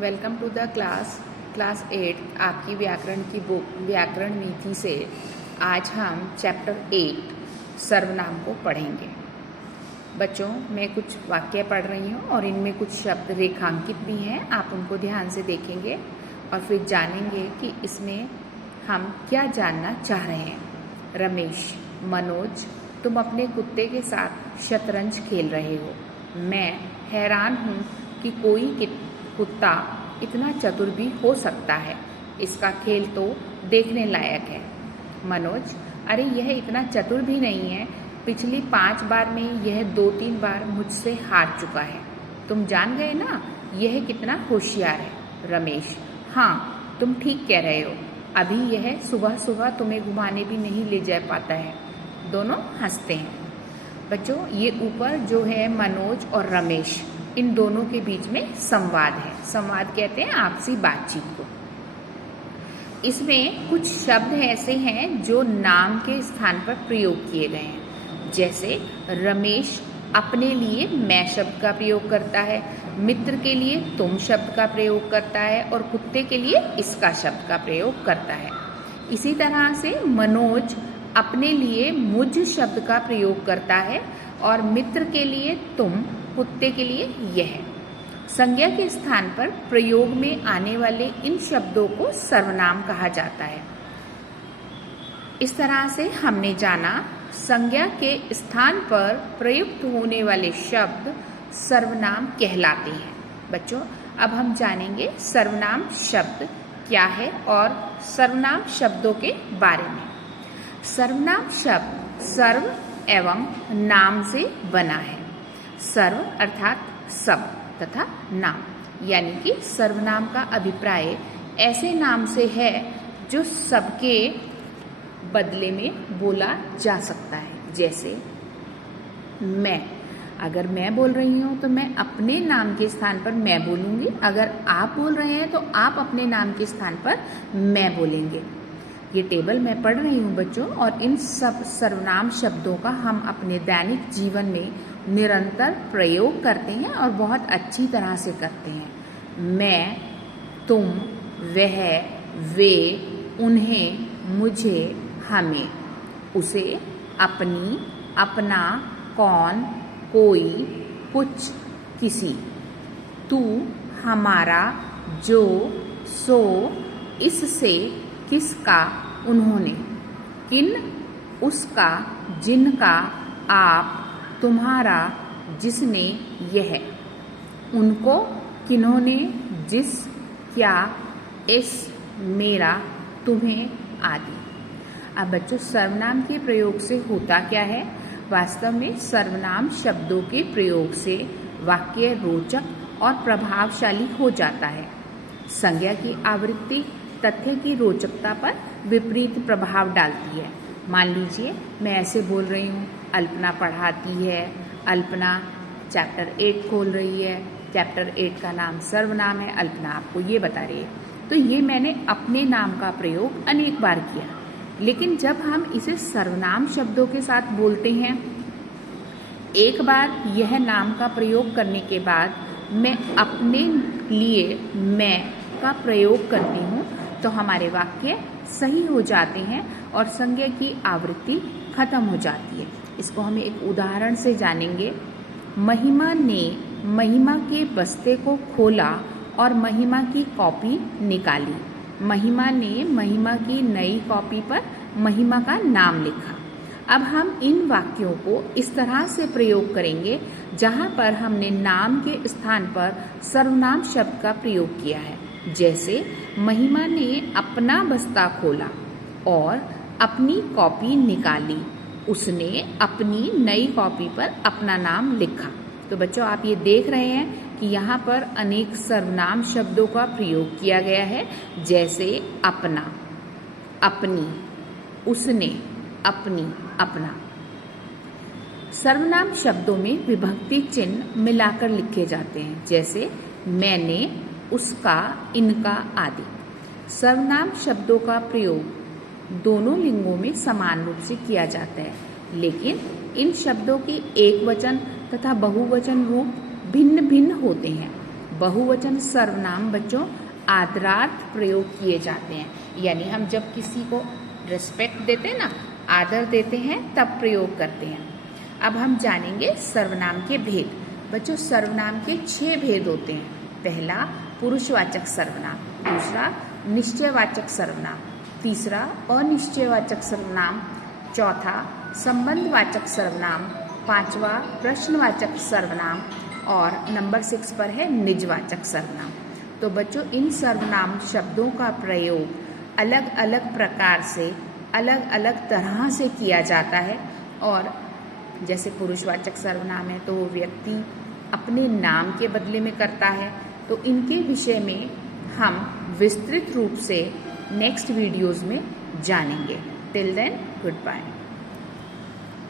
Welcome to the class 8 आपकी व्याकरण की बुक व्याकरण नीति से आज हम चैप्टर 8 सर्वनाम को पढ़ेंगे। बच्चों, मैं कुछ वाक्य पढ़ रही हूँ और इनमें कुछ शब्द रेखांकित भी हैं। आप उनको ध्यान से देखेंगे और फिर जानेंगे कि इसमें हम क्या जानना चाह रहे हैं। रमेश, मनोज, तुम अपने कुत्ते के साथ शतरंज खेल रहे हो। मैं हैरान हूँ कि कोई कुत्ता इतना चतुर भी हो सकता है। इसका खेल तो देखने लायक है। मनोज, अरे यह इतना चतुर भी नहीं है। पिछली 5 बार में यह 2-3 बार मुझसे हार चुका है। तुम जान गए ना यह कितना होशियार है। रमेश, हाँ तुम ठीक कह रहे हो। अभी यह सुबह सुबह तुम्हें घुमाने भी नहीं ले जा पाता है। दोनों हंसते हैं। बच्चों, ये ऊपर जो है मनोज और रमेश, इन दोनों के बीच में संवाद है। संवाद कहते हैं आपसी बातचीत को। इसमें कुछ शब्द ऐसे हैं जो नाम के स्थान पर प्रयोग किए गए हैं। जैसे रमेश अपने लिए मैं शब्द का प्रयोग करता है, मित्र के लिए तुम शब्द का प्रयोग करता है और कुत्ते के लिए इसका शब्द का प्रयोग करता है। इसी तरह से मनोज अपने लिए मुझ शब्द का प्रयोग करता है और मित्र के लिए तुम, कुत्ते के लिए यह। संज्ञा के स्थान पर प्रयोग में आने वाले इन शब्दों को सर्वनाम कहा जाता है। इस तरह से हमने जाना संज्ञा के स्थान पर प्रयुक्त होने वाले शब्द सर्वनाम कहलाते हैं। बच्चों, अब हम जानेंगे सर्वनाम शब्द क्या है और सर्वनाम शब्दों के बारे में। सर्वनाम शब्द सर्व एवं नाम से बना है। सर्व अर्थात सब तथा नाम, यानी कि सर्वनाम का अभिप्राय ऐसे नाम से है जो सबके बदले में बोला जा सकता है। जैसे मैं, अगर मैं बोल रही हूँ तो मैं अपने नाम के स्थान पर मैं बोलूँगी। अगर आप बोल रहे हैं तो आप अपने नाम के स्थान पर मैं बोलेंगे। ये टेबल मैं पढ़ रही हूँ बच्चों, और इन सब सर्वनाम शब्दों का हम अपने दैनिक जीवन में निरंतर प्रयोग करते हैं और बहुत अच्छी तरह से करते हैं। मैं, तुम, वह, वे, उन्हें, मुझे, हमें, उसे, अपनी, अपना, कौन, कोई, कुछ, किसी, तू, हमारा, जो, सो, इससे, किसका, उन्होंने, किन, उसका, जिनका, आप, तुम्हारा, जिसने, यह, उनको, किन्होंने, जिस, क्या, इस, मेरा, तुम्हें आदि। अब बच्चों, सर्वनाम के प्रयोग से होता क्या है? वास्तव में सर्वनाम शब्दों के प्रयोग से वाक्य रोचक और प्रभावशाली हो जाता है। संज्ञा की आवृत्ति तथ्य की रोचकता पर विपरीत प्रभाव डालती है। मान लीजिए मैं ऐसे बोल रही हूँ, अल्पना पढ़ाती है। अल्पना चैप्टर 8 खोल रही है। चैप्टर 8 का नाम सर्वनाम है। अल्पना आपको ये बता रही है। तो ये मैंने अपने नाम का प्रयोग अनेक बार किया। लेकिन जब हम इसे सर्वनाम शब्दों के साथ बोलते हैं, एक बार यह नाम का प्रयोग करने के बाद मैं अपने लिए मैं का प्रयोग करती हूँ, तो हमारे वाक्य सही हो जाते हैं और संज्ञा की आवृत्ति खत्म हो जाती है। इसको हम एक उदाहरण से जानेंगे। महिमा ने महिमा के बस्ते को खोला और महिमा की कॉपी निकाली। महिमा ने महिमा की नई कॉपी पर महिमा का नाम लिखा। अब हम इन वाक्यों को इस तरह से प्रयोग करेंगे जहाँ पर हमने नाम के स्थान पर सर्वनाम शब्द का प्रयोग किया है। जैसे महिमा ने अपना बस्ता खोला और अपनी कॉपी निकाली। उसने अपनी नई कॉपी पर अपना नाम लिखा। तो बच्चों, आप ये देख रहे हैं कि यहाँ पर अनेक सर्वनाम शब्दों का प्रयोग किया गया है। जैसे अपना, अपनी, उसने, अपनी, अपना। सर्वनाम शब्दों में विभक्ति चिन्ह मिलाकर लिखे जाते हैं। जैसे मैंने, उसका, इनका आदि। सर्वनाम शब्दों का प्रयोग दोनों लिंगों में समान रूप से किया जाता है, लेकिन इन शब्दों के एक वचन तथा बहुवचन रूप भिन्न भिन्न होते हैं। बहुवचन सर्वनाम बच्चों आदरार्थ प्रयोग किए जाते हैं, यानी हम जब किसी को रिस्पेक्ट देते हैं ना, आदर देते हैं, तब प्रयोग करते हैं। अब हम जानेंगे सर्वनाम के भेद। बच्चों सर्वनाम के 6 भेद होते हैं। पहला पुरुषवाचक सर्वनाम, दूसरा निश्चयवाचक सर्वनाम, तीसरा अनिश्चयवाचक सर्वनाम, चौथा संबंधवाचक सर्वनाम, पांचवा प्रश्नवाचक सर्वनाम और नंबर 6 पर है निजवाचक सर्वनाम। तो बच्चों इन सर्वनाम शब्दों का प्रयोग अलग अलग प्रकार से, अलग अलग तरह से किया जाता है। और जैसे पुरुषवाचक सर्वनाम है तो वो व्यक्ति अपने नाम के बदले में करता है। तो इनके विषय में हम विस्तृत रूप से नेक्स्ट वीडियोज़ में जानेंगे। Till then good bye.